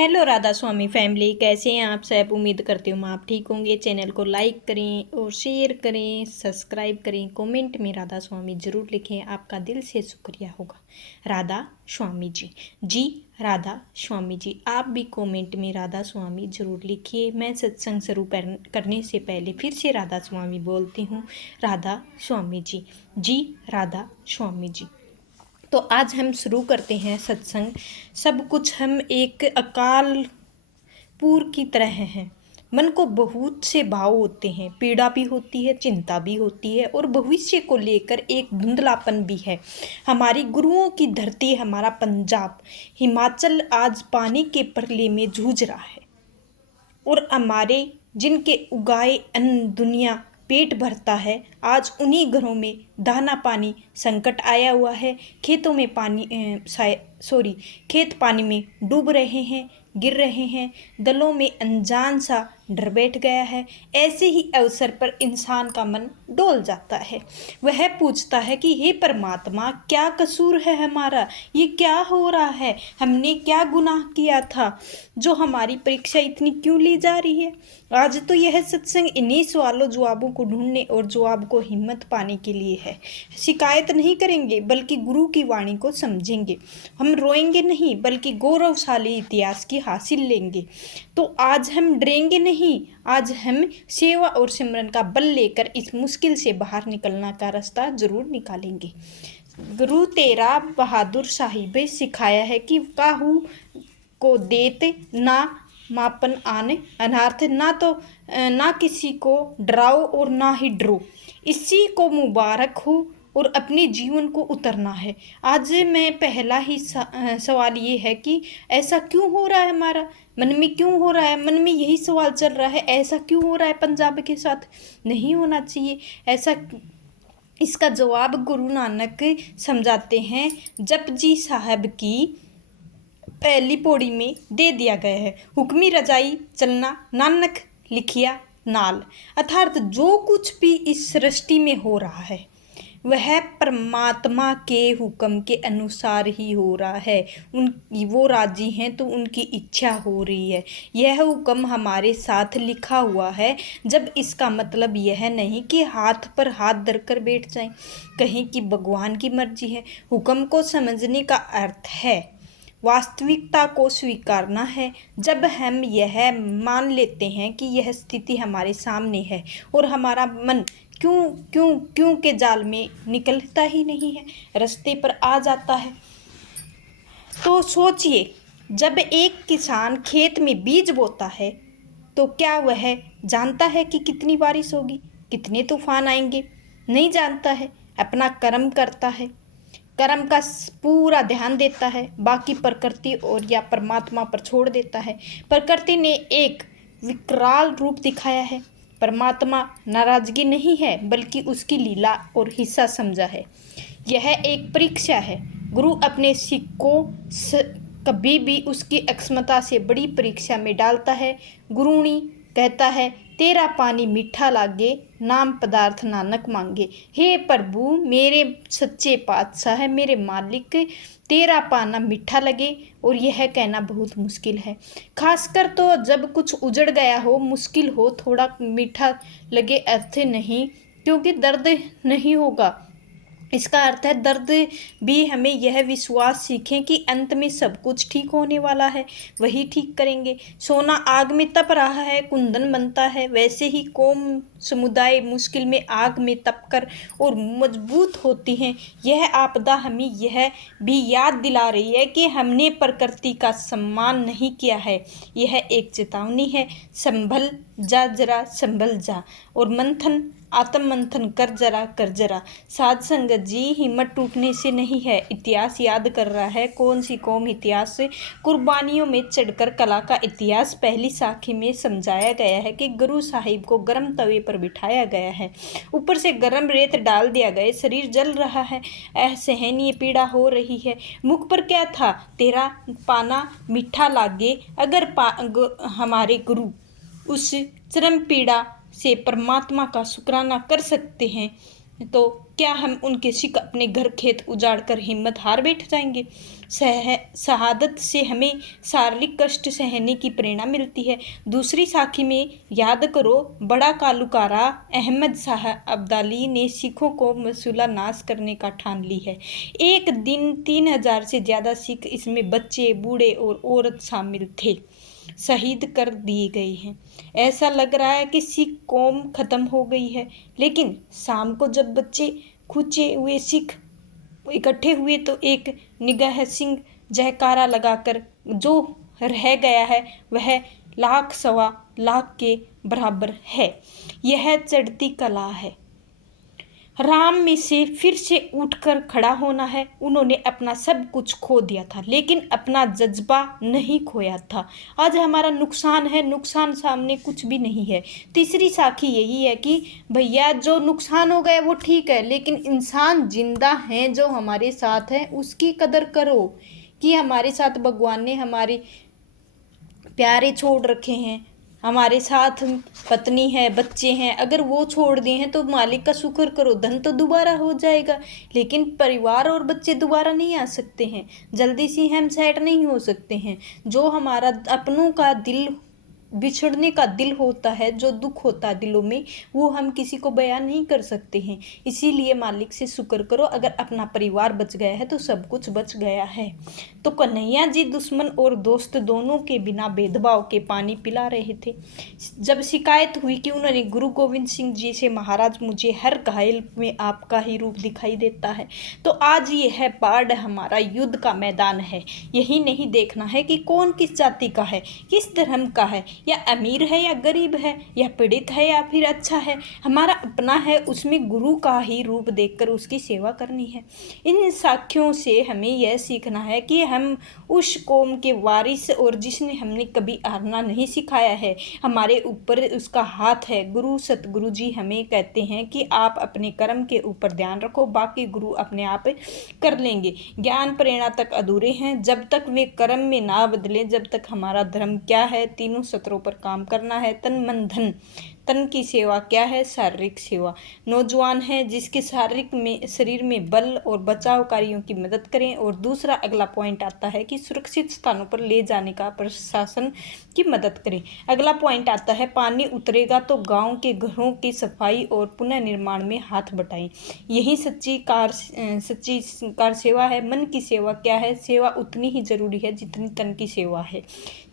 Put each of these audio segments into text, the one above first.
Hello Radha स्वामी family, कैसे हैं आप सब। उम्मीद करती हूँ आप ठीक होंगे। चैनल को लाइक करें और शेयर करें, सब्सक्राइब करें, कमेंट में राधा स्वामी ज़रूर लिखें, आपका दिल से शुक्रिया होगा। राधा स्वामी जी जी राधा स्वामी जी, आप भी कमेंट में राधा स्वामी ज़रूर लिखिए। मैं सत्संग शुरू करने से पहले फिर से राधा स्वामी बोलती हूँ, राधा स्वामी जी राधा स्वामी जी। तो आज हम शुरू करते हैं सत्संग। सब कुछ हम एक अकाल पूर की तरह हैं। मन को बहुत से भाव होते हैं, पीड़ा भी होती है, चिंता भी होती है और भविष्य को लेकर एक धुंधलापन भी है। हमारी गुरुओं की धरती, हमारा पंजाब हिमाचल आज पानी के प्रलय में जूझ रहा है और हमारे जिनके उगाए अन्न दुनिया पेट भरता है, आज उन्हीं घरों में दाना पानी संकट आया हुआ है। खेतों में खेत पानी में डूब रहे हैं, गिर रहे हैं। दलों में अनजान सा डर बैठ गया है। ऐसे ही अवसर पर इंसान का मन डोल जाता है। वह पूछता है कि हे परमात्मा, क्या कसूर है हमारा, ये क्या हो रहा है, हमने क्या गुनाह किया था जो हमारी परीक्षा इतनी क्यों ली जा रही है। आज तो यह सत्संग इन्हीं सवालों जवाबों को ढूंढने और जवाब को हिम्मत पाने के लिए है। शिकायत नहीं करेंगे बल्कि गुरु की वाणी को समझेंगे। हम रोएंगे नहीं बल्कि गौरवशाली इतिहास की हासिल लेंगे। तो आज हम डरेंगे नहीं, आज हम सेवा और सिमरन का बल लेकर इस मुश्किल से बाहर निकलना का रास्ता जरूर निकालेंगे। गुरु तेरा बहादुर साहिब सिखाया है कि काहू को देते ना मापन आने अनार्थ, ना किसी को डराओ और ना ही डरो, इसी को मुबारक हो और अपने जीवन को उतरना है। आज मैं पहला ही सवाल ये है कि ऐसा क्यों हो रहा है, हमारा मन में क्यों हो रहा है। मन में यही सवाल चल रहा है, ऐसा क्यों हो रहा है पंजाब के साथ, नहीं होना चाहिए ऐसा। इसका जवाब गुरु नानक समझाते हैं। जपजी साहब की पहली पौड़ी में दे दिया गया है, हुक्मी रजाई चलना नानक लिखिया नाल। अर्थात जो कुछ भी इस सृष्टि में हो रहा है वह परमात्मा के हुक्म के अनुसार ही हो रहा है। वो राजी हैं तो उनकी इच्छा हो रही है। यह हुक्म हमारे साथ लिखा हुआ है। जब इसका मतलब यह नहीं कि हाथ पर हाथ धरकर बैठ जाएं, कहें कि भगवान की मर्जी है। हुक्म को समझने का अर्थ है वास्तविकता को स्वीकारना है। जब हम यह मान लेते हैं कि यह स्थिति हमारे सामने है और हमारा मन क्यों क्यों क्यों के जाल में निकलता ही नहीं है, रास्ते पर आ जाता है। तो सोचिए, जब एक किसान खेत में बीज बोता है तो क्या वह जानता है कि कितनी बारिश होगी, कितने तूफान आएंगे, नहीं जानता है। अपना कर्म करता है, कर्म का पूरा ध्यान देता है, बाकी प्रकृति और या परमात्मा पर छोड़ देता है। प्रकृति ने एक विकराल रूप दिखाया है, परमात्मा नाराजगी नहीं है बल्कि उसकी लीला और हिस्सा समझा है। यह एक परीक्षा है। गुरु अपने सिख को कभी भी उसकी अक्षमता से बड़ी परीक्षा में डालता है। गुरुणी कहता है, तेरा पानी मीठा लागे, नाम पदार्थ नानक मांगे। हे प्रभु, मेरे सच्चे पातशाह, मेरे मालिक, तेरा पाना मीठा लगे और यह कहना बहुत मुश्किल है। खासकर तो जब कुछ उजड़ गया हो, मुश्किल हो, थोड़ा मीठा लगे अर्थ नहीं, क्योंकि दर्द नहीं होगा। इसका अर्थ है दर्द भी हमें यह विश्वास सीखें कि अंत में सब कुछ ठीक होने वाला है, वही ठीक करेंगे। सोना आग में तप रहा है, कुंदन बनता है, वैसे ही कौम समुदाय मुश्किल में आग में तपकर और मजबूत होती हैं। यह आपदा हमें यह भी याद दिला रही है कि हमने प्रकृति का सम्मान नहीं किया है। यह एक चेतावनी है, संभल जा जरा, संभल जा और मंथन आत्म मंथन कर जरा। साध संगत जी, हिम्मत टूटने से नहीं है। इतिहास याद कर रहा है, कौन सी कौम इतिहास से कुर्बानियों में चढ़कर कला का इतिहास। पहली साखी में समझाया गया है कि गुरु साहिब को गर्म तवे पर बिठाया गया है, ऊपर से गर्म रेत डाल दिया गया, शरीर जल रहा है, असहनीय पीड़ा हो रही है। मुख पर क्या था, तेरा पाना मीठा लागे। अगर हमारे गुरु उस चरम पीड़ा से परमात्मा का शुक्राना कर सकते हैं तो क्या हम उनके सिक अपने घर खेत उजाड़ कर हिम्मत हार बैठ जाएंगे? शहादत से हमें शारीरिक कष्ट सहने की प्रेरणा मिलती है। दूसरी साखी में याद करो, बड़ा कालूकारा अहमद शाह अब्दाली ने सिखों को मसूला नाश करने का ठान ली है। एक दिन 3000 से ज़्यादा सिख, इसमें बच्चे, बूढ़े और औरत शामिल थे, शहीद कर दिए गए हैं। ऐसा लग रहा है कि सिख कौम खत्म हो गई है, लेकिन शाम को जब बच्चे खुचे हुए सिख इकट्ठे हुए तो एक निगाह सिंह जयकारा लगाकर जो रह गया है वह लाख सवा लाख के बराबर है। यह चढ़ती कला है। राम में से फिर से उठकर खड़ा होना है। उन्होंने अपना सब कुछ खो दिया था, लेकिन अपना जज्बा नहीं खोया था। आज हमारा नुकसान है, नुकसान सामने कुछ भी नहीं है। तीसरी साखी यही है कि भैया जो नुकसान हो गया वो ठीक है, लेकिन इंसान जिंदा हैं जो हमारे साथ हैं उसकी कदर करो, कि हमारे साथ भगवान ने हमारे प्यारे छोड़ रखे हैं, हमारे साथ पत्नी है, बच्चे हैं, अगर वो छोड़ दिए हैं तो मालिक का शुक्र करो, धन तो दोबारा हो जाएगा, लेकिन परिवार और बच्चे दोबारा नहीं आ सकते हैं, जल्दी से हम सेट नहीं हो सकते हैं। जो हमारा अपनों का दिल बिछड़ने का दिल होता है, जो दुख होता है दिलों में, वो हम किसी को बयान नहीं कर सकते हैं। इसीलिए मालिक से शुक्र करो, अगर अपना परिवार बच गया है तो सब कुछ बच गया है। तो कन्हैया जी दुश्मन और दोस्त दोनों के बिना भेदभाव के पानी पिला रहे थे। जब शिकायत हुई कि उन्होंने गुरु गोविंद सिंह जी से, महाराज मुझे हर घायल में आपका ही रूप दिखाई देता है, तो आज ये है बाढ़ हमारा युद्ध का मैदान है। यही नहीं देखना है कि कौन किस जाति का है, किस धर्म का है, या अमीर है या गरीब है, या पीड़ित है या फिर अच्छा है, हमारा अपना है, उसमें गुरु का ही रूप देखकर उसकी सेवा करनी है। इन साखियों से हमें यह सीखना है कि हम उस कौम के वारिस, और जिसने हमने कभी हारना नहीं सिखाया है, हमारे ऊपर उसका हाथ है। गुरु सतगुरु जी हमें कहते हैं कि आप अपने कर्म के ऊपर ध्यान रखो, बाकी गुरु अपने आप कर लेंगे। ज्ञान प्रेरणा तक अधूरे हैं जब तक वे कर्म में ना बदले। जब तक हमारा धर्म क्या है, तीनों सत्रों पर काम करना है। तन मन धन, तन की सेवा क्या है, शारीरिक सेवा। नौजवान है जिसके शारीरिक में शरीर में बल और बचाव कार्यों की मदद करें। और दूसरा अगला पॉइंट आता है कि सुरक्षित स्थानों पर ले जाने का प्रशासन की मदद करें। अगला पॉइंट आता है पानी उतरेगा तो गांव के घरों की सफाई और पुनर्निर्माण में हाथ बटाएं। यही सच्ची कार सेवा है। मन की सेवा क्या है, सेवा उतनी ही जरूरी है जितनी तन की सेवा है।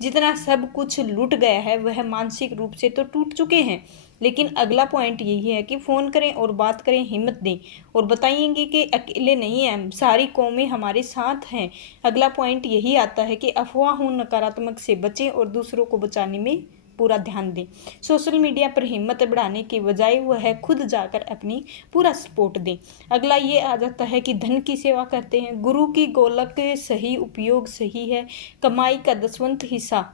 जितना सब कुछ लूट गया है वह मानसिक रूप से तो टूट चुके हैं, लेकिन अगला पॉइंट यही है कि फ़ोन करें और बात करें, हिम्मत दें और बताएंगे कि अकेले नहीं हैं, सारी कौमें हमारे साथ हैं। अगला पॉइंट यही आता है कि अफवाहों नकारात्मक से बचें और दूसरों को बचाने में पूरा ध्यान दें। सोशल मीडिया पर हिम्मत बढ़ाने के बजाय वह खुद जाकर अपनी पूरा सपोर्ट दें। अगला ये आ जाता है कि धन की सेवा करते हैं। गुरु की गोलक सही उपयोग सही है। कमाई का 10वां हिस्सा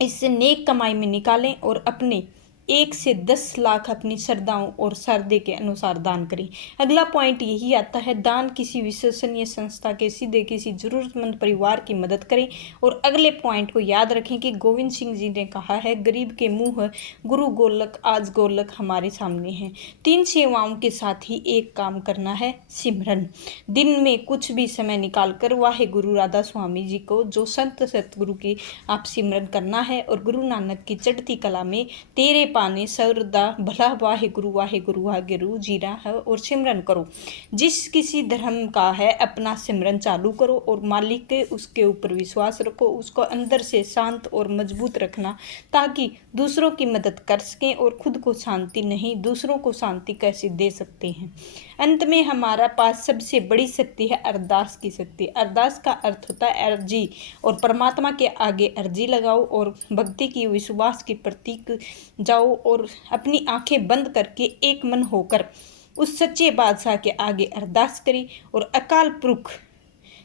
इस नेक कमाई में निकालें और अपने 1 से 10 लाख अपनी श्रद्धाओं और श्रद्धे के अनुसार दान करें। अगला पॉइंट यही आता है, दान किसी विश्वसनीय संस्था के सीधे किसी जरूरतमंद परिवार की मदद करें। और अगले पॉइंट को याद रखें कि गोविंद सिंह जी ने कहा है, गरीब के मुंह गुरु गोलक, आज गोलक हमारे सामने है। 3 सेवाओं के साथ ही एक काम करना है, सिमरन। दिन में कुछ भी समय निकाल कर वाहे गुरु राधा स्वामी जी को, जो संत सतगुरु की, आप सिमरन करना है। और गुरु नानक की चढ़ती कला में तेरे पाने सरदा भला वाहे गुरु जीरा है और सिमरन करो। जिस किसी धर्म का है अपना सिमरन चालू करो और मालिक के उसके ऊपर विश्वास रखो, उसको अंदर से शांत और मजबूत रखना, ताकि दूसरों की मदद कर सकें। और खुद को शांति नहीं, दूसरों को शांति कैसे दे सकते हैं। अंत में हमारा पास सबसे बड़ी शक्ति है अरदास की शक्ति। अरदास का अर्थ होता है अर्जी, और परमात्मा के आगे अर्जी लगाओ और भक्ति की, विश्वास की प्रतीक जाओ और अपनी आंखें बंद करके एक मन होकर उस सच्चे बादशाह के आगे अरदास करी। और अकाल पुरख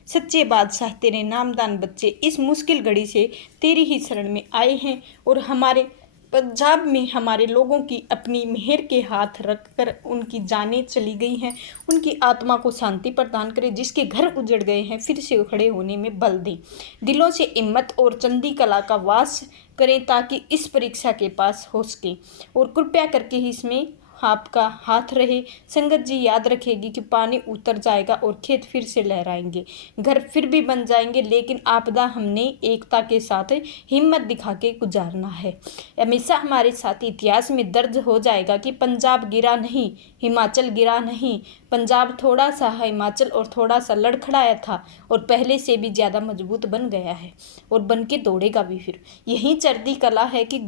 सच्चे बादशाह, तेरे नामदान बच्चे इस मुश्किल घड़ी से तेरी ही शरण में आए हैं, और हमारे पंजाब में हमारे लोगों की अपनी मेहर के हाथ रखकर उनकी जानें चली गई हैं, उनकी आत्मा को शांति प्रदान करें। जिसके घर उजड़ गए हैं फिर से खड़े होने में बल दें। दिलों से हिम्मत और चंदी कला का वास करें ताकि इस परीक्षा के पास हो सके। और कृपया करके इसमें आपका हाथ रहे। संगत जी याद रखेगी कि पानी उतर जाएगा और खेत फिर से लहराएंगे, घर फिर भी बन जाएंगे, लेकिन आपदा हमने एकता के साथ हिम्मत दिखा के गुजारना है। हमेशा हमारे साथ इतिहास में दर्ज हो जाएगा कि पंजाब गिरा नहीं, हिमाचल गिरा नहीं, पंजाब थोड़ा सा हिमाचल और थोड़ा सा लड़खड़ाया था और पहले से भी ज़्यादा मजबूत बन गया है और बन के दौड़ेगा भी। फिर यही चढ़ती कला है कि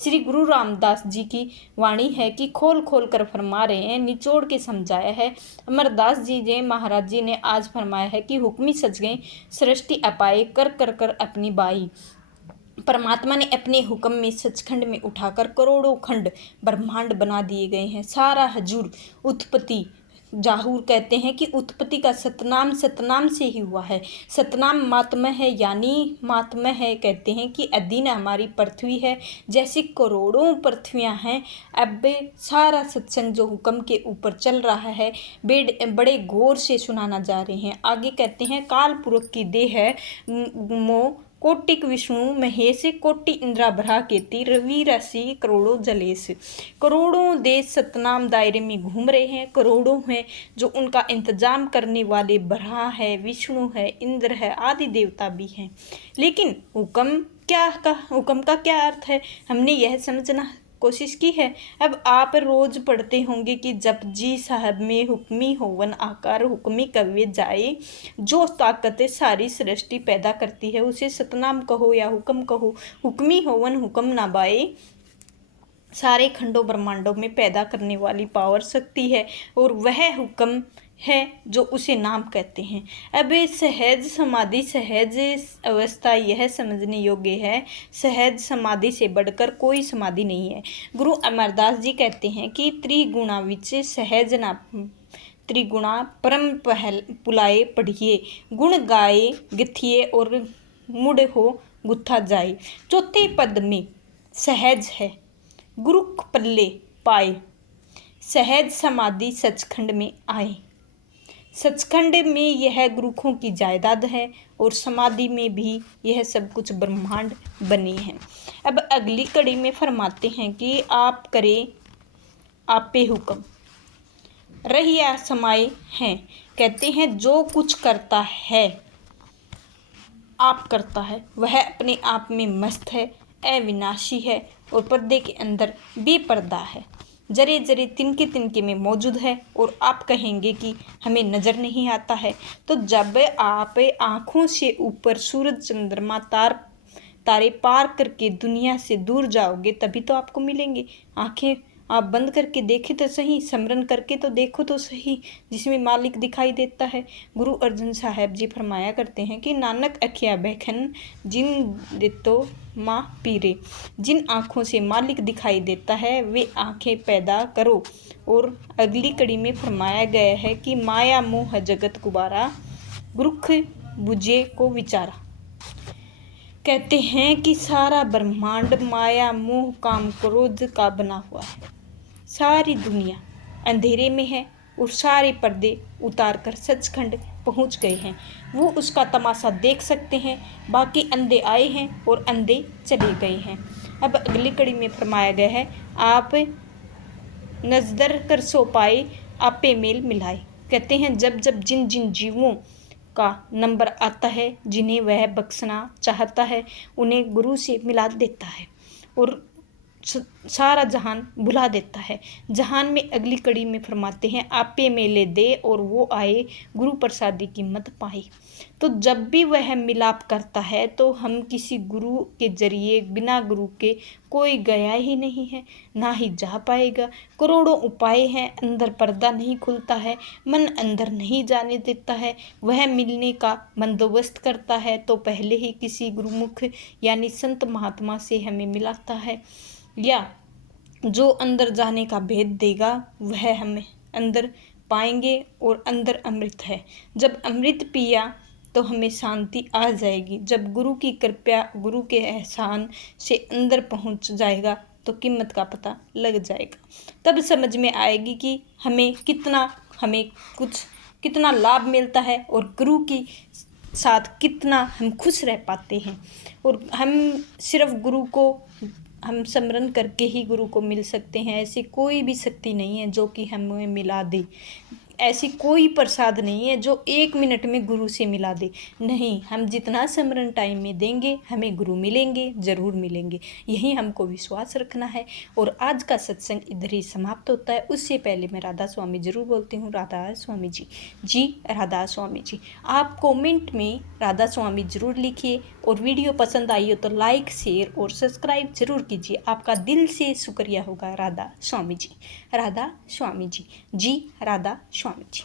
श्री गुरु रामदास जी की वाणी है कि खोल खोल कर फरमा रहे हैं, निचोड़ के समझाया है। अमरदास जी जय महाराज जी ने आज फरमाया है कि हुक्मी सच गए सृष्टि अपाए, कर कर कर अपनी बाई। परमात्मा ने अपने हुक्म में सचखंड में उठाकर करोड़ों खंड ब्रह्मांड बना दिए गए हैं। सारा हजूर उत्पत्ति जाहूर कहते हैं कि उत्पत्ति का सतनाम सतनाम से ही हुआ है। सतनाम मातम है, यानी मातम है कहते हैं कि अधीन हमारी पृथ्वी है, जैसी करोड़ों पृथ्वियां हैं। अब सारा सत्संग जो हुक्म के ऊपर चल रहा है बड़े गौर से सुनाना जा रहे हैं। आगे कहते हैं काल पुरख की देह है मोह, कोटिक विष्णु महेश, कोटि इंद्रा भरा केती, रवि राशि करोड़ों जलेश। करोड़ों देश सतनाम दायरे में घूम रहे हैं, करोड़ों हैं जो उनका इंतजाम करने वाले ब्रह्मा है, विष्णु है, इंद्र है, आदि देवता भी हैं। लेकिन हुक्म का क्या अर्थ है, हमने यह समझना कोशिश की है। अब आप रोज पढ़ते होंगे कि जप जी साहब में हुक्मी होवन आकार हुक्मी कव्य जाए। जो ताकत सारी सृष्टि पैदा करती है उसे सतनाम कहो या हुक्म कहो। हुक्मी होवन हुक्म ना बाए, सारे खंडों ब्रह्मांडों में पैदा करने वाली पावर शक्ति है और वह हुक्म है जो उसे नाम कहते हैं। अब सहज समाधि सहज अवस्था यह समझने योग्य है, सहज समाधि से बढ़कर कोई समाधि नहीं है। गुरु अमरदास जी कहते हैं कि त्रिगुणा विच सहज ना त्रिगुणा परम पहल पुलाए पढ़िए, गुण गाए गिथिए और मुड़ हो गुत्था जाए। चौथे पद में सहज है, गुरुख पल्ले पाए, सहज समाधि सचखंड में आए। सचखंड में यह गुरुखों की जायदाद है और समाधि में भी यह सब कुछ ब्रह्मांड बने हैं। अब अगली कड़ी में फरमाते हैं कि आप करें आपे हुक्म रहिया समाये हैं। कहते हैं जो कुछ करता है आप करता है वह अपने आप में मस्त है, अविनाशी है और पर्दे के अंदर बेपर्दा है, जरे जरे तिनके तिनके में मौजूद है। और आप कहेंगे कि हमें नज़र नहीं आता है, तो जब आप आँखों से ऊपर सूरज चंद्रमा तारे पार करके दुनिया से दूर जाओगे तभी तो आपको मिलेंगे। आँखें आप बंद करके देखें तो सही, स्मरण करके तो देखो तो सही, जिसमें मालिक दिखाई देता है। गुरु अर्जन साहब जी फरमाया करते हैं कि नानक अखिया बैखन जिन दितो माँ पीरे। जिन आँखों से मालिक दिखाई देता है वे आँखें पैदा करो। और अगली कड़ी में फरमाया गया है कि माया मोह जगत गुबारा, गुरुख बुझे को विचारा। कहते हैं कि सारा ब्रह्मांड माया मोह काम क्रोध का बना हुआ है। सारी दुनिया अंधेरे में है और सारे पर्दे उतार कर सचखंड पहुंच गए हैं। वो उसका तमाशा देख सकते हैं, बाकी अंधे आए हैं और अंधे चले गए हैं। अब अगली कड़ी में फरमाया गया है आप नजदर कर सो पाए आपे मेल मिलाए। कहते हैं जब जब जिन जिन जीवों का नंबर आता है, जिन्हें वह बख्शना चाहता है, उन्हें गुरु से मिला देता है और सारा जहान भुला देता है। जहान में अगली कड़ी में फरमाते हैं आपे मेले दे और वो आए गुरु प्रसादी की मत पाए। तो जब भी वह मिलाप करता है तो हम किसी गुरु के जरिए बिना गुरु के कोई गया ही नहीं है, ना ही जा पाएगा। करोड़ों उपाय हैं, अंदर पर्दा नहीं खुलता है, मन अंदर नहीं जाने देता है। वह मिलने का बंदोबस्त करता है तो पहले ही किसी गुरुमुख यानी संत महात्मा से हमें मिलाता है, या जो अंदर जाने का भेद देगा वह हमें अंदर पाएंगे। और अंदर अमृत है, जब अमृत पिया तो हमें शांति आ जाएगी। जब गुरु की कृपा गुरु के एहसान से अंदर पहुंच जाएगा तो कीमत का पता लग जाएगा। तब समझ में आएगी कि हमें कितना लाभ मिलता है और गुरु की साथ कितना हम खुश रह पाते हैं। और हम सिर्फ गुरु को हम सिमरन करके ही गुरु को मिल सकते हैं। ऐसी कोई भी शक्ति नहीं है जो कि हमें मिला दे। ऐसी कोई प्रसाद नहीं है जो 1 मिनट में गुरु से मिला दे। नहीं, हम जितना सिमरन टाइम में देंगे हमें गुरु मिलेंगे, ज़रूर मिलेंगे। यही हमको विश्वास रखना है। और आज का सत्संग इधर ही समाप्त होता है। उससे पहले मैं राधा स्वामी ज़रूर बोलती हूँ। राधा स्वामी जी, जी राधा स्वामी जी। आप कमेंट में राधा स्वामी ज़रूर लिखिए और वीडियो पसंद आई हो तो लाइक, शेयर और सब्सक्राइब ज़रूर कीजिए। आपका दिल से शुक्रिया होगा राधा स्वामी जी। राधा स्वामी जी, जी राधा स्वामी जी।